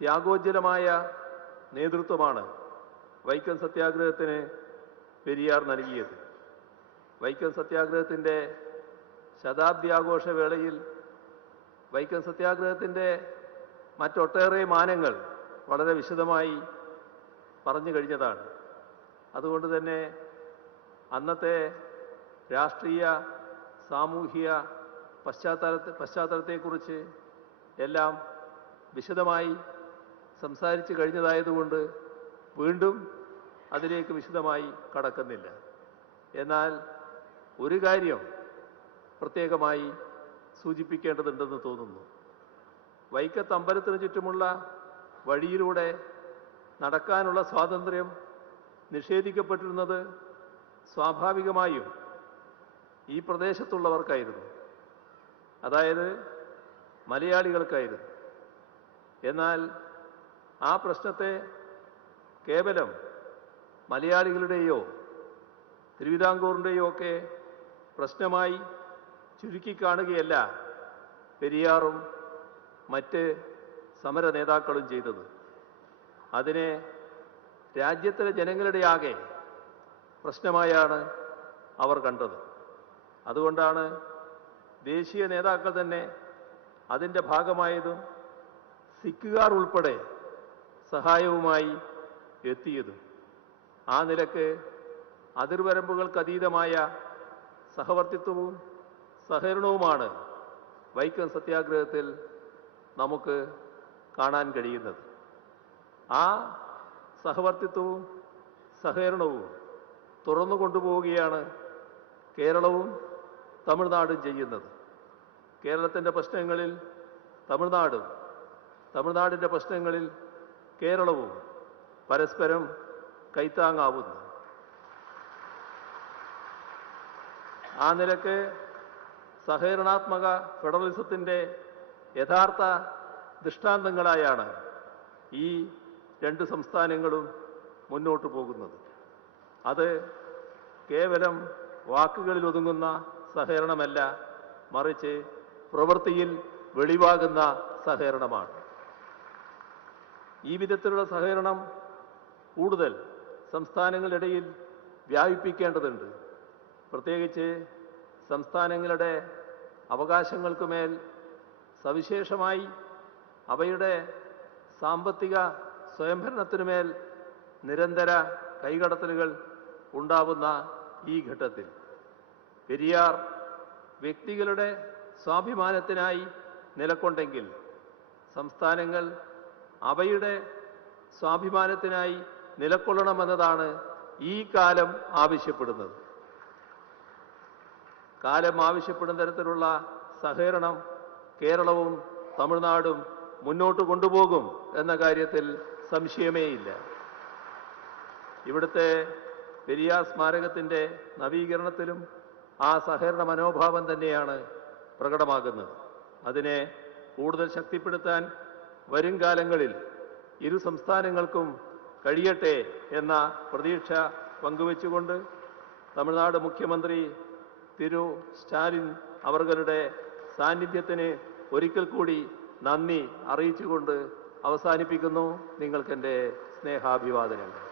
ത്യാഗോജ്ജലമായ നേതൃത്വമാണ് വൈക്കം സത്യാഗ്രഹത്തിന് പെരിയാർ നൽകിയത്. വൈക്കം സത്യാഗ്രഹത്തിൻ്റെ ശതാബ്ദി ആഘോഷവേളയിൽ വൈക്കം സത്യാഗ്രഹത്തിൻ്റെ മറ്റൊട്ടേറെ മാനങ്ങൾ വളരെ വിശദമായി പറഞ്ഞു കഴിഞ്ഞതാണ്. അതുകൊണ്ട് തന്നെ അന്നത്തെ രാഷ്ട്രീയ സാമൂഹിക പശ്ചാത്തലത്തെക്കുറിച്ച് എല്ലാം വിശദമായി സംസാരിച്ചു കഴിഞ്ഞതായതുകൊണ്ട് വീണ്ടും അതിലേക്ക് വിശദമായി കടക്കുന്നില്ല. എന്നാൽ ഒരു കാര്യം പ്രത്യേകമായി സൂചിപ്പിക്കേണ്ടതുണ്ടെന്ന് തോന്നുന്നു. വൈക്കത്ത് അമ്പലത്തിന് ചുറ്റുമുള്ള വഴിയിലൂടെ നടക്കാനുള്ള സ്വാതന്ത്ര്യം നിഷേധിക്കപ്പെട്ടിരുന്നത് സ്വാഭാവികമായും ഈ പ്രദേശത്തുള്ളവർക്കായിരുന്നു, അതായത് മലയാളികൾക്കായിരുന്നു. എന്നാൽ ആ പ്രശ്നത്തെ കേവലം മലയാളികളുടെയോ തിരുവിതാംകൂറിൻ്റെയോ ഒക്കെ പ്രശ്നമായി ചുരുക്കിക്കാണുകയല്ല പെരിയാറും മറ്റ് സമര നേതാക്കളും ചെയ്തത്. അതിനെ രാജ്യത്തിലെ ജനങ്ങളുടെ ആകെ പ്രശ്നമായാണ് അവർ കണ്ടത്. അതുകൊണ്ടാണ് ദേശീയ നേതാക്കൾ തന്നെ അതിൻ്റെ ഭാഗമായതും സിഖുകാർ ഉൾപ്പെടെ സഹായവുമായി എത്തിയതും. ആ നിലക്ക് അതിർവരമ്പുകൾക്കതീതമായ സഹവർത്തിത്വവും സഹകരണവുമാണ് വൈക്കം സത്യാഗ്രഹത്തിൽ നമുക്ക് കാണാൻ കഴിയുന്നത്. ആ സഹവർത്തിത്വവും സഹകരണവും തുറന്നു കൊണ്ടുപോവുകയാണ് കേരളവും തമിഴ്നാടും ചെയ്യുന്നത്. കേരളത്തിൻ്റെ പ്രശ്നങ്ങളിൽ തമിഴ്നാടും തമിഴ്നാടിൻ്റെ പ്രശ്നങ്ങളിൽ കേരളവും പരസ്പരം കൈത്താങ്ങാവുന്നു. ആ നിലക്ക് സഹകരണാത്മക ഫെഡറലിസത്തിൻ്റെ യഥാർത്ഥ ദൃഷ്ടാന്തങ്ങളായാണ് ഈ രണ്ട് സംസ്ഥാനങ്ങളും മുന്നോട്ട് പോകുന്നത്. അത് കേവലം വാക്കുകളിൽ ഒതുങ്ങുന്ന സഹകരണമല്ല, മറിച്ച് പ്രവൃത്തിയിൽ വെളിവാകുന്ന സഹകരണമാണ്. ഈ വിധത്തിലുള്ള സഹകരണം കൂടുതൽ സംസ്ഥാനങ്ങളിടയിൽ വ്യാപിപ്പിക്കേണ്ടതുണ്ട്. പ്രത്യേകിച്ച് സംസ്ഥാനങ്ങളുടെ അവകാശങ്ങൾക്കുമേൽ സവിശേഷമായി അവയുടെ സാമ്പത്തിക സ്വയംഭരണത്തിനുമേൽ നിരന്തര കൈകടത്തലുകൾ ഉണ്ടാവുന്ന ഈ ഘട്ടത്തിൽ പെരിയാർ വ്യക്തികളുടെ സ്വാഭിമാനത്തിനായി നിലകൊണ്ടെങ്കിൽ സംസ്ഥാനങ്ങൾ അവയുടെ സ്വാഭിമാനത്തിനായി നിലകൊള്ളണമെന്നതാണ് ഈ കാലം ആവശ്യപ്പെടുന്നത്. കാലം ആവശ്യപ്പെടുന്ന തരത്തിലുള്ള സഹകരണം കേരളവും തമിഴ്നാടും മുന്നോട്ട് കൊണ്ടുപോകും എന്ന കാര്യത്തിൽ സംശയമേയില്ല. ഇവിടുത്തെ പെരിയാർ സ്മാരകത്തിൻ്റെ നവീകരണത്തിലും ആ സഹകരണ മനോഭാവം തന്നെയാണ് പ്രകടമാകുന്നത്. അതിനെ കൂടുതൽ ശക്തിപ്പെടുത്താൻ വരും കാലങ്ങളിൽ ഇരു സംസ്ഥാനങ്ങൾക്കും കഴിയട്ടെ എന്ന പ്രതീക്ഷ പങ്കുവച്ചുകൊണ്ട് തമിഴ്നാട് മുഖ്യമന്ത്രി തിരു സ്റ്റാലിൻ അവരുടെ സാന്നിധ്യത്തിന് ഒരിക്കൽ കൂടി നന്ദി അറിയിച്ചുകൊണ്ട് അവസാനിപ്പിക്കുന്നു. നിങ്ങൾക്കെൻ്റെ സ്നേഹാഭിവാദനങ്ങൾ.